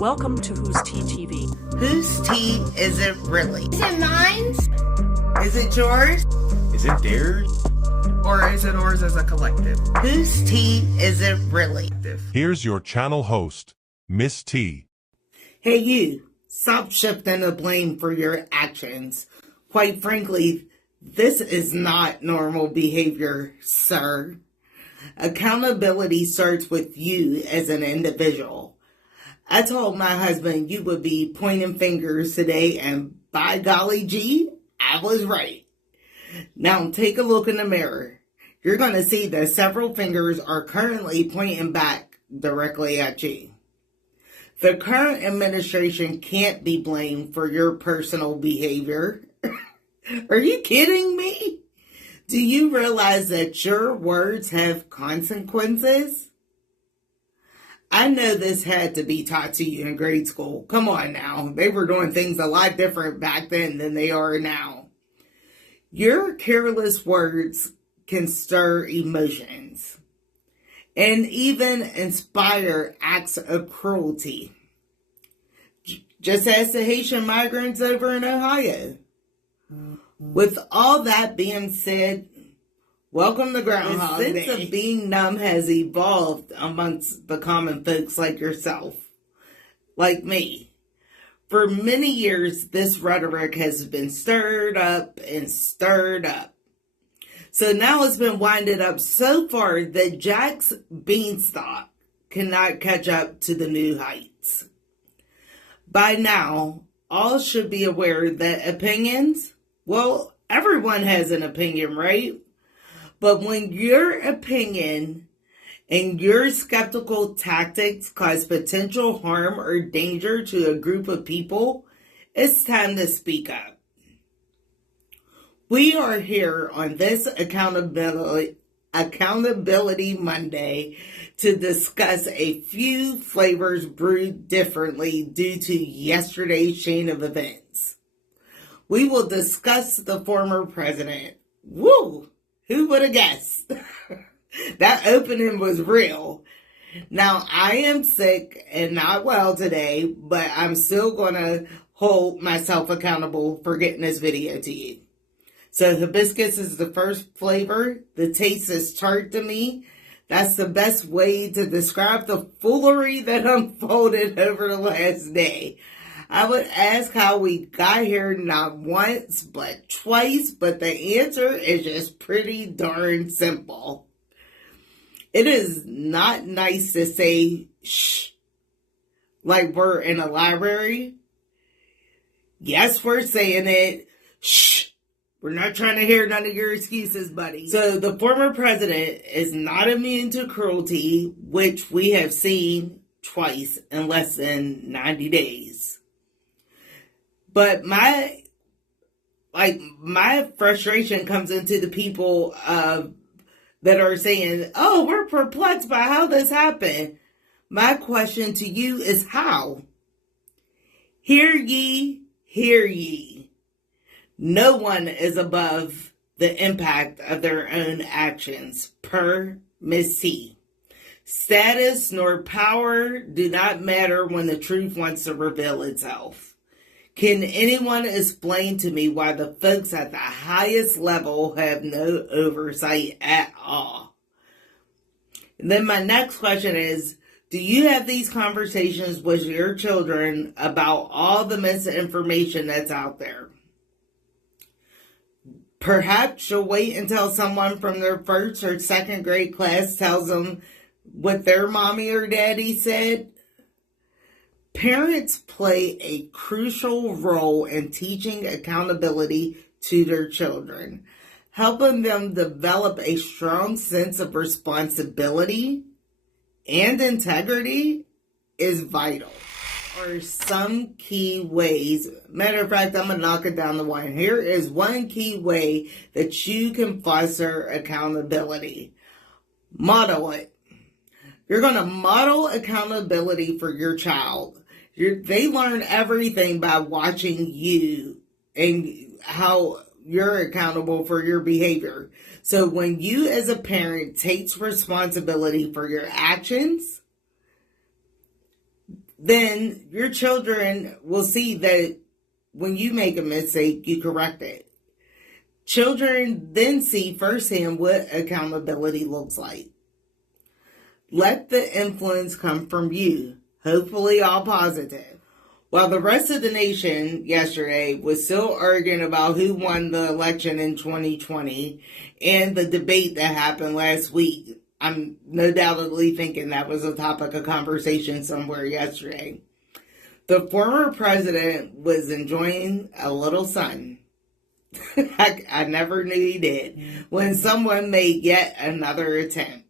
Welcome to Who's Tea TV. Whose tea is it really? Is it mine? Is it yours? Is it theirs? Or is it ours as a collective? Whose tea is it really? Here's your channel host, Miss T. Hey you, stop shifting the blame for your actions. Quite frankly, this is not normal behavior, sir. Accountability starts with you as an individual. I told my husband you would be pointing fingers today, and by golly gee, I was right. Now take a look in the mirror. You're going to see that several fingers are currently pointing back directly at you. The current administration can't be blamed for your personal behavior. Are you kidding me? Do you realize that your words have consequences? I know this had to be taught to you in grade school. Come on now. They were doing things a lot different back then than they are now. Your careless words can stir emotions and even inspire acts of cruelty. Just ask the Haitian migrants over in Ohio. With all that being said, welcome to Groundhog Day. The sense of being numb has evolved amongst the common folks like yourself, like me. For many years, this rhetoric has been stirred up and stirred up. So now it's been winded up so far that Jack's beanstalk cannot catch up to the new heights. By now, all should be aware that opinions, well, everyone has an opinion, right? But when your opinion and your skeptical tactics cause potential harm or danger to a group of people, it's time to speak up. We are here on this Accountability Monday to discuss a few flavors brewed differently due to yesterday's chain of events. We will discuss the former president. Woo! Who would have guessed? That opening was real. Now, I am sick and not well today, but I'm still going to hold myself accountable for getting this video to you. So hibiscus is the first flavor. The taste is tart to me. That's the best way to describe the foolery that unfolded over the last day. I would ask how we got here not once, but twice, but the answer is just pretty darn simple. It is not nice to say shh, like we're in a library. Yes, we're saying it. Shh. We're not trying to hear none of your excuses, buddy. So the former president is not immune to cruelty, which we have seen twice in less than 90 days. But my frustration comes into the people that are saying, oh, we're perplexed by how this happened. My question to you is how? Hear ye, hear ye. No one is above the impact of their own actions, per Miss T. Status nor power do not matter when the truth wants to reveal itself. Can anyone explain to me why the folks at the highest level have no oversight at all? And then my next question is, do you have these conversations with your children about all the misinformation that's out there? Perhaps you'll wait until someone from their first or second grade class tells them what their mommy or daddy said. Parents play a crucial role in teaching accountability to their children. Helping them develop a strong sense of responsibility and integrity is vital. Or some key ways. Matter of fact, I'm going to knock it down to one. Here is one key way that you can foster accountability. Model it. You're going to model accountability for your child. They learn everything by watching you and how you're accountable for your behavior. So when you as a parent takes responsibility for your actions, then your children will see that when you make a mistake, you correct it. Children then see firsthand what accountability looks like. Let the influence come from you, hopefully all positive. While the rest of the nation yesterday was still arguing about who won the election in 2020 and the debate that happened last week, I'm no doubtedly thinking that was a topic of conversation somewhere yesterday. The former president was enjoying a little sun. I never knew he did. When someone made yet another attempt.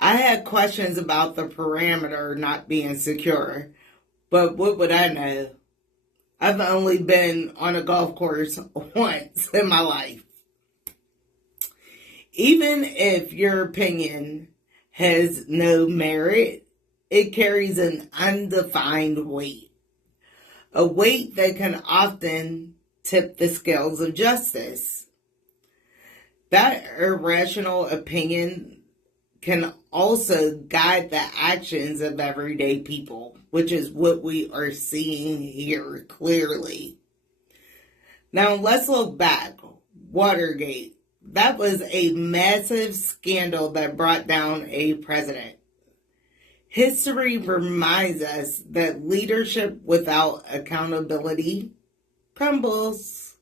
I had questions about the parameter not being secure, but what would I know? I've only been on a golf course once in my life. Even if your opinion has no merit, it carries an undefined weight. A weight that can often tip the scales of justice. That irrational opinion can also guide the actions of everyday people, which is what we are seeing here clearly. Now let's look back. Watergate. That was a massive scandal that brought down a president. History reminds us that leadership without accountability crumbles.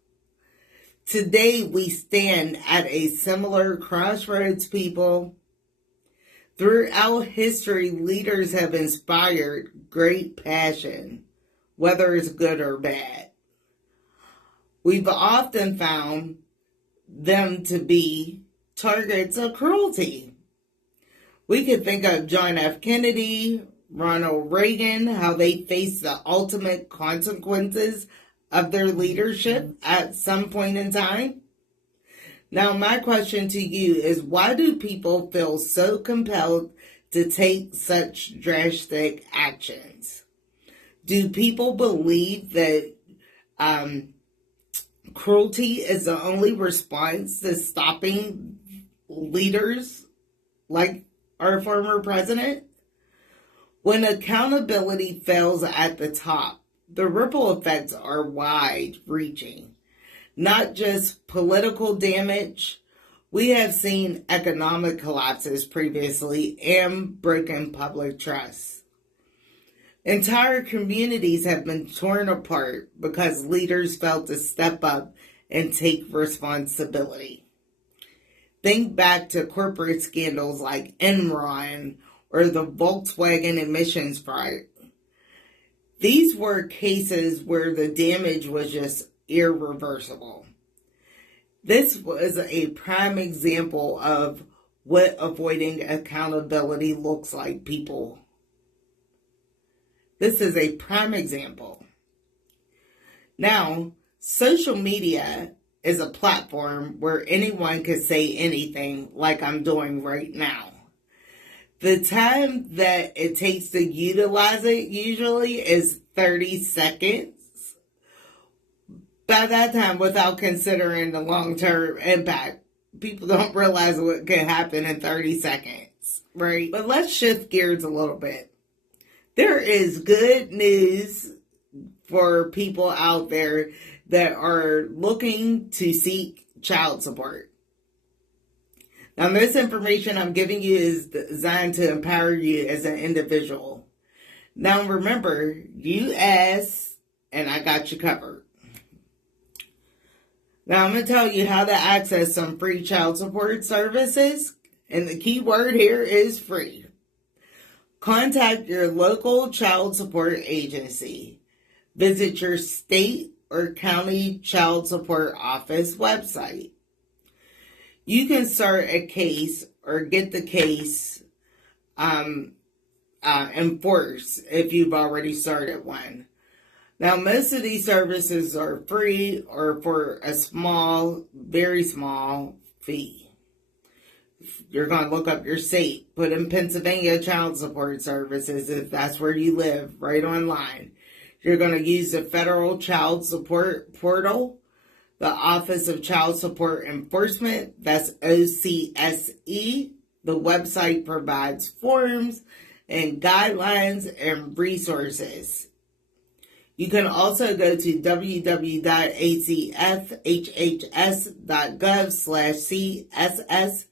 Today we stand at a similar crossroads, people. Throughout history, leaders have inspired great passion, whether it's good or bad. We've often found them to be targets of cruelty. We could think of John F. Kennedy, Ronald Reagan, how they faced the ultimate consequences of their leadership at some point in time. Now, my question to you is, why do people feel so compelled to take such drastic actions? Do people believe that cruelty is the only response to stopping leaders like our former president? When accountability fails at the top, the ripple effects are wide-reaching. Not just political damage. We have seen economic collapses previously and broken public trust. Entire communities have been torn apart because leaders failed to step up and take responsibility. Think back to corporate scandals like Enron or the Volkswagen emissions fraud. These were cases where the damage was just irreversible. This was a prime example of what avoiding accountability looks like, people. This is a prime example. Now, social media is a platform where anyone can say anything like I'm doing right now. The time that it takes to utilize it usually is 30 seconds. By that time, without considering the long-term impact, people don't realize what can happen in 30 seconds, right? But let's shift gears a little bit. There is good news for people out there that are looking to seek child support. Now, this information I'm giving you is designed to empower you as an individual. Now, remember, you asked, and I got you covered. Now, I'm going to tell you how to access some free child support services, and the key word here is free. Contact your local child support agency. Visit your state or county child support office website. You can start a case or get the case enforced if you've already started one. Now, most of these services are free or for a small, very small fee. You're going to look up your state, put in Pennsylvania Child Support Services if that's where you live, right online. You're going to use the Federal Child Support Portal, the Office of Child Support Enforcement, that's OCSE. The website provides forms and guidelines and resources. You can also go to www.acfhhs.gov/CSS.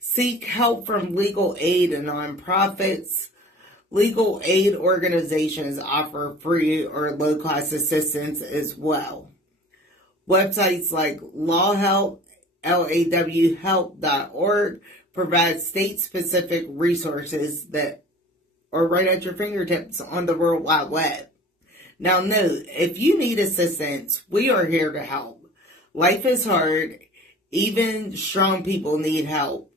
Seek help from legal aid and nonprofits. Legal aid organizations offer free or low-cost assistance as well. Websites like LawHelp, lawhelp.org provide state-specific resources that are right at your fingertips on the World Wide Web. Now note, if you need assistance, we are here to help. Life is hard. Even strong people need help.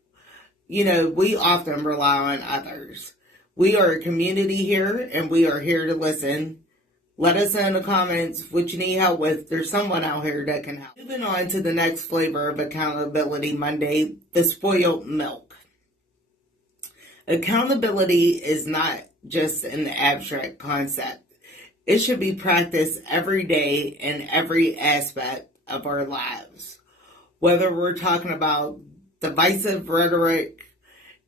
We often rely on others. We are a community here, and we are here to listen. Let us know in the comments what you need help with. There's someone out here that can help. Moving on to the next flavor of Accountability Monday, the spoiled milk. Accountability is not just an abstract concept. It should be practiced every day in every aspect of our lives. Whether we're talking about divisive rhetoric,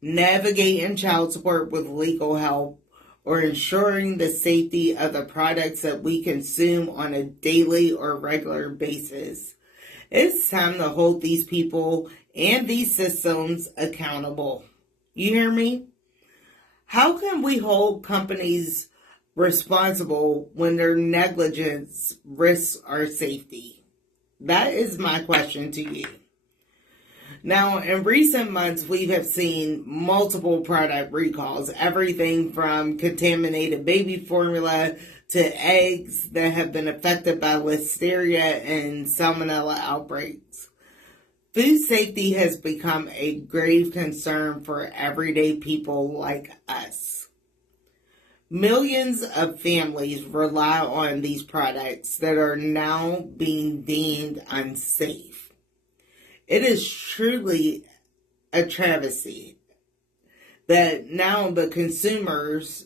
navigating child support with legal help, or ensuring the safety of the products that we consume on a daily or regular basis. It's time to hold these people and these systems accountable. You hear me? How can we hold companies responsible when their negligence risks our safety? That is my question to you. Now, in recent months, we have seen multiple product recalls, everything from contaminated baby formula to eggs that have been affected by listeria and salmonella outbreaks. Food safety has become a grave concern for everyday people like us. Millions of families rely on these products that are now being deemed unsafe. It is truly a travesty that now the consumers,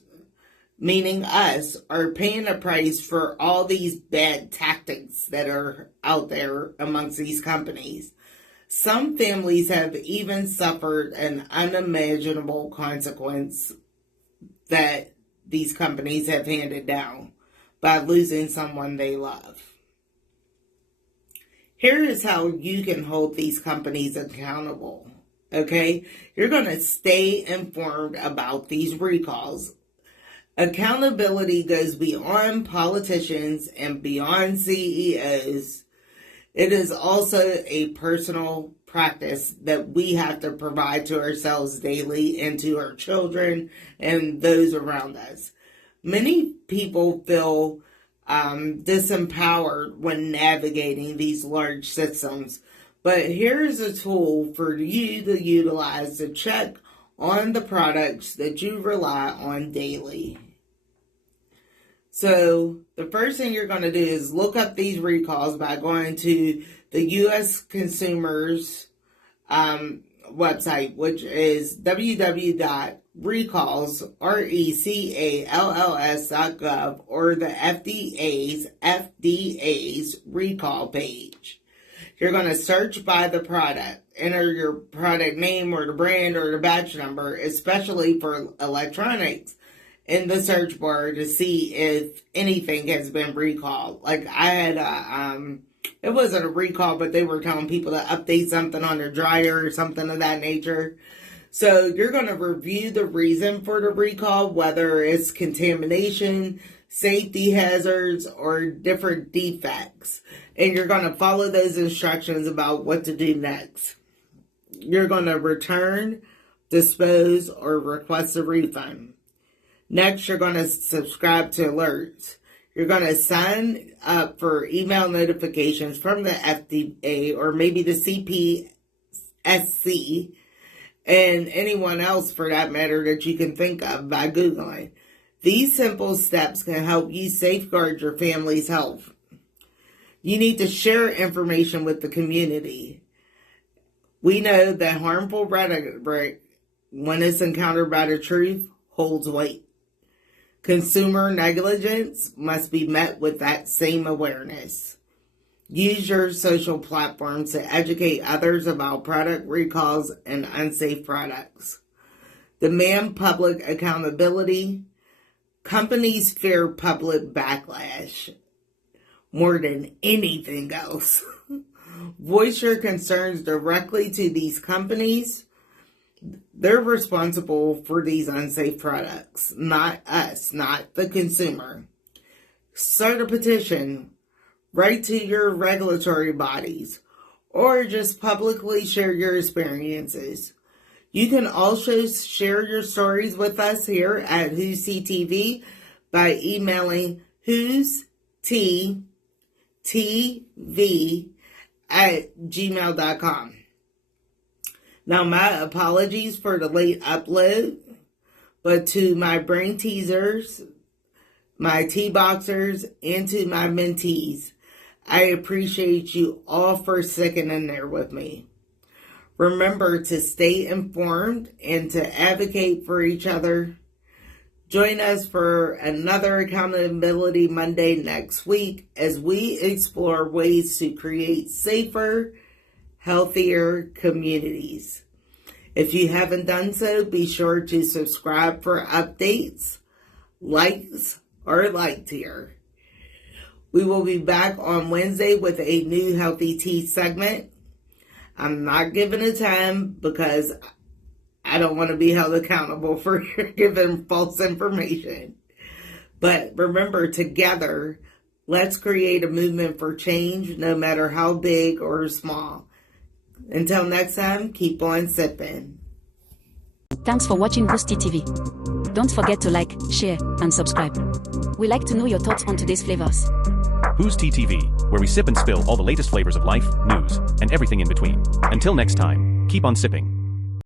meaning us, are paying a price for all these bad tactics that are out there amongst these companies. Some families have even suffered an unimaginable consequence that these companies have handed down by losing someone they love. Here is how you can hold these companies accountable, okay? You're going to stay informed about these recalls. Accountability goes beyond politicians and beyond CEOs. It is also a personal practice that we have to provide to ourselves daily and to our children and those around us. Many people feel disempowered when navigating these large systems. But here's a tool for you to utilize to check on the products that you rely on daily. So the first thing you're going to do is look up these recalls by going to the U.S. Consumers website, which is www.recalls.gov, or the FDA's recall page. You're going to search by the product, enter your product name or the brand or the batch number, especially for electronics, in the search bar to see if anything has been recalled. Like I had it wasn't a recall, but they were telling people to update something on their dryer or something of that nature. So you're going to review the reason for the recall, whether it's contamination, safety hazards, or different defects. And you're going to follow those instructions about what to do next. You're going to return, dispose, or request a refund. Next, you're going to subscribe to alerts. You're going to sign up for email notifications from the FDA or maybe the CPSC and anyone else for that matter that you can think of by Googling. These simple steps can help you safeguard your family's health. You need to share information with the community. We know that harmful rhetoric, when it's encountered by the truth, holds weight. Consumer negligence must be met with that same awareness. Use your social platforms to educate others about product recalls and unsafe products. demand public accountability. Companies fear public backlash more than anything else. Voice your concerns directly to these companies. They're responsible for these unsafe products, not us, not the consumer. Start a petition, write to your regulatory bodies, or just publicly share your experiences. You can also share your stories with us here at Who's Tea TV by emailing who'stv@gmail.com. Now, my apologies for the late upload, but to my brain teasers, my tea boxers, and to my mentees, I appreciate you all for sticking in there with me. Remember to stay informed and to advocate for each other. Join us for another Accountability Monday next week as we explore ways to create safer, healthier communities. If you haven't done so, be sure to subscribe for updates, likes, or like tier. We will be back on Wednesday with a new Healthy Tea segment. I'm not giving a time because I don't want to be held accountable for giving false information. But remember, together, let's create a movement for change, no matter how big or small. Until next time, keep on sipping. Thanks for watching Who's Tea TV. Don't forget to like, share, and subscribe. We like to know your thoughts on today's flavors. Who's Tea TV, where we sip and spill all the latest flavors of life, news, and everything in between. Until next time, keep on sipping.